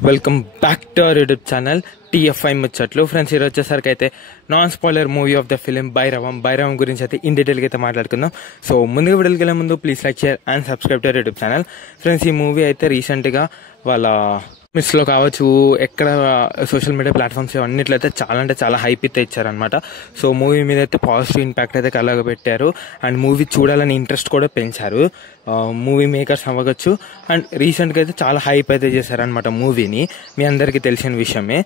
Welcome back to our YouTube channel TFI ముచ్చట్లు. Friends, ఈరోజు వచ్చేసరికి అయితే non spoiler movie of the film Bhairavam గురించి అయితే ఇన్ డీటెయిల్గా అయితే మాట్లాడుకుందాం. సో ముందుగా వీడియోకి వెళ్ళే ముందు please like, share and subscribe to our YouTube channel. Friends, ఈ మూవీ అయితే రీసెంట్గా వాళ్ళ మిస్లో కావచ్చు, ఎక్కడ సోషల్ మీడియా ప్లాట్ఫామ్స్ అన్నిట్లో అయితే చాలా అంటే చాలా హైప్ అయితే ఇచ్చారనమాట. సో మూవీ మీద అయితే పాజిటివ్ ఇంపాక్ట్ అయితే కలగబెట్టారు అండ్ మూవీ చూడాలని ఇంట్రెస్ట్ కూడా పెంచారు మూవీ మేకర్స్ అవ్వచ్చు. అండ్ రీసెంట్గా అయితే చాలా హైప్ అయితే చేశారనమాట మూవీని. మీ అందరికీ తెలిసిన విషయమే.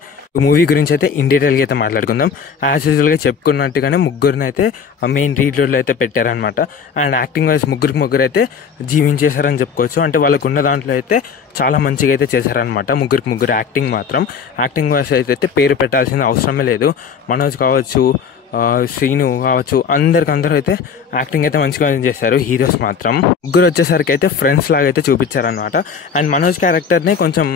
మూవీ గురించి అయితే ఇన్ డీటెయిల్గా అయితే మాట్లాడుకుందాం. యాజ్ యూజువల్గా చెప్పుకున్నట్టుగానే ముగ్గురిని అయితే మెయిన్ లీడ్ రోల్లో అయితే పెట్టారనమాట. అండ్ యాక్టింగ్ వైజ్ ముగ్గురు అయితే జీవించేశారని చెప్పుకోవచ్చు. అంటే వాళ్ళకు ఉన్న దాంట్లో అయితే చాలా మంచిగా అయితే చేశారనమాట. ముగ్గురు యాక్టింగ్ వైజ్ అయితే పేరు పెట్టాల్సిన అవసరమే లేదు. మనోజ్ కావచ్చు, శ్రీను కావచ్చు, అందరూ అయితే యాక్టింగ్ అయితే మంచిగా చేశారు. హీరోస్ మాత్రం ముగ్గురు వచ్చేసరికి అయితే ఫ్రెండ్స్ లాగా అయితే చూపించారనమాట. అండ్ మనోజ్ క్యారెక్టర్ని కొంచెం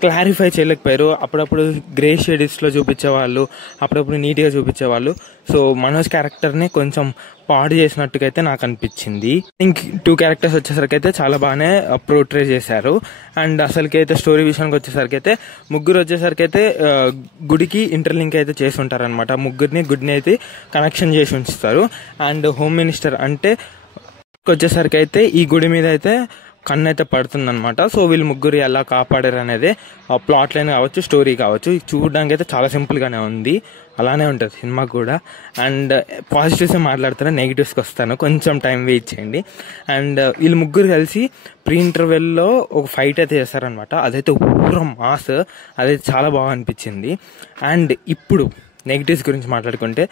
క్లారిఫై చేయలేకపోయారు. అప్పుడప్పుడు గ్రే షేడ్స్లో చూపించేవాళ్ళు, అప్పుడప్పుడు నీట్గా చూపించేవాళ్ళు. సో మనోజ్ క్యారెక్టర్ని కొంచెం పాడు చేసినట్టుగా అయితే నాకు అనిపించింది. ఇంక 2 క్యారెక్టర్స్ వచ్చేసరికి అయితే చాలా బాగానే పోర్ట్రే చేశారు. అండ్ అసలుకి అయితే స్టోరీ విషయానికి వచ్చేసరికి అయితే ముగ్గురు వచ్చేసరికి అయితే గుడికి ఇంటర్లింక్ అయితే చేసి ఉంటారనమాట. గుడిని అయితే కనెక్షన్ చేసి ఉంచుతారు. అండ్ హోమ్ మినిస్టర్ అంటే వచ్చేసరికి అయితే ఈ గుడి మీద అయితే కన్ను అయితే పడుతుందనమాట. సో వీళ్ళు ముగ్గురు ఎలా కాపాడారు అనేది ప్లాట్ లైన్ కావచ్చు, స్టోరీ కావచ్చు, చూడడానికి అయితే చాలా సింపుల్గానే ఉంది. అలానే ఉంటుంది సినిమాకి కూడా. అండ్ పాజిటివ్స్ మాట్లాడతాను, నెగిటివ్స్కి వస్తాను, కొంచెం టైం వెయిట్ చేయండి. అండ్ వీళ్ళు ముగ్గురు కలిసి ప్రీ ఇంటర్వెల్లో ఒక ఫైట్ అయితే చేస్తారనమాట. అదైతే ఊర మాస్, అదైతే చాలా బాగా అనిపించింది. అండ్ ఇప్పుడు నెగిటివ్స్ గురించి మాట్లాడుకుంటే,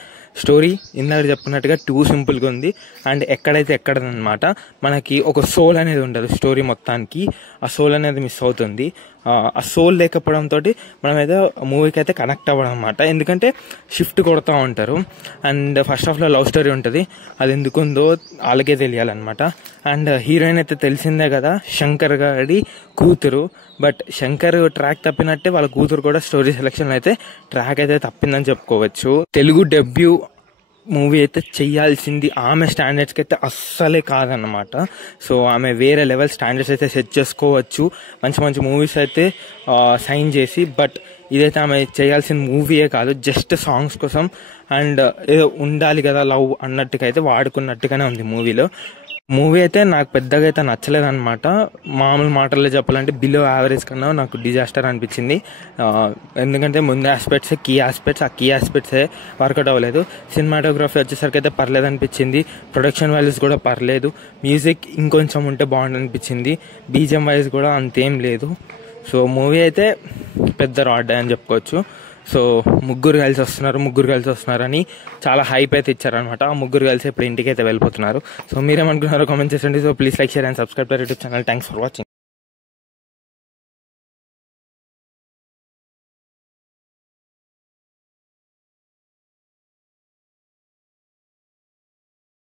స్టోరీ ఇందాక చెప్పుకున్నట్టుగా టూ సింపుల్గా ఉంది. అండ్ ఎక్కడనమాట మనకి ఒక సోల్ అనేది ఉండదు స్టోరీ మొత్తానికి. ఆ సోల్ అనేది మిస్ అవుతుంది. ఆ సోల్ లేకపోవడంతో మనమైతే మూవీకి అయితే కనెక్ట్ అవ్వడం అనమాట. ఎందుకంటే షిఫ్ట్ కొడుతూ ఉంటారు. అండ్ ఫస్ట్ హాఫ్లో లవ్ స్టోరీ ఉంటుంది. అది ఎందుకుందో వాళ్ళకే తెలియాలన్నమాట. అండ్ హీరోయిన్ అయితే తెలిసిందే కదా, శంకర్ గారి కూతురు. బట్ శంకర్ ట్రాక్ తప్పినట్టే వాళ్ళ కూతురు కూడా స్టోరీ సెలెక్షన్ అయితే ట్రాక్ అయితే తప్పిందని చెప్పుకోవచ్చు. తెలుగు డెబ్యూ మూవీ అయితే చెయ్యాల్సింది ఆమె స్టాండర్డ్స్కి అయితే అస్సలే కాదన్నమాట. సో ఆమె వేరే లెవెల్ స్టాండర్డ్స్ అయితే సెట్ చేసుకోవచ్చు, మంచి మూవీస్ అయితే సైన్ చేసి. బట్ ఇదైతే ఆమె చేయాల్సిన మూవీయే కాదు, జస్ట్ సాంగ్స్ కోసం అండ్ ఏదో ఉండాలి కదా లవ్ అన్నట్టుగా అయితే వాడుకున్నట్టుగానే ఉంది మూవీలో. మూవీ అయితే నాకు పెద్దగా అయితే నచ్చలేదన్నమాట. మామూలు మాటల్లో చెప్పాలంటే బిలో యావరేజ్ కన్నా నాకు డిజాస్టర్ అనిపించింది. ఎందుకంటే ముందు ఆస్పెక్ట్స్ కీ ఆస్పెక్ట్సే వర్కౌట్ అవ్వలేదు. సినిమాటోగ్రఫీ వచ్చేసరికి అయితే పర్లేదు అనిపించింది. ప్రొడక్షన్ వాల్యూస్ కూడా పర్లేదు. మ్యూజిక్ ఇంకొంచెం ఉంటే బాగుంది అనిపించింది. బీజిఎం వైజ్ కూడా అంతేం లేదు. సో మూవీ అయితే పెద్ద రాడ్ అని చెప్పుకోవచ్చు. సో ముగ్గురు కలిసి వస్తున్నారని చాలా హైప్ అయితే ఇచ్చారనమాట. ఆ ముగ్గురు కలిసి ఇప్పుడు ఇంటికి అయితే వెళ్ళిపోతున్నారు. సో మీరేమనుకున్నారో కామెంట్ చేయండి. So please like, share and subscribe to YouTube channel. Thanks for watching.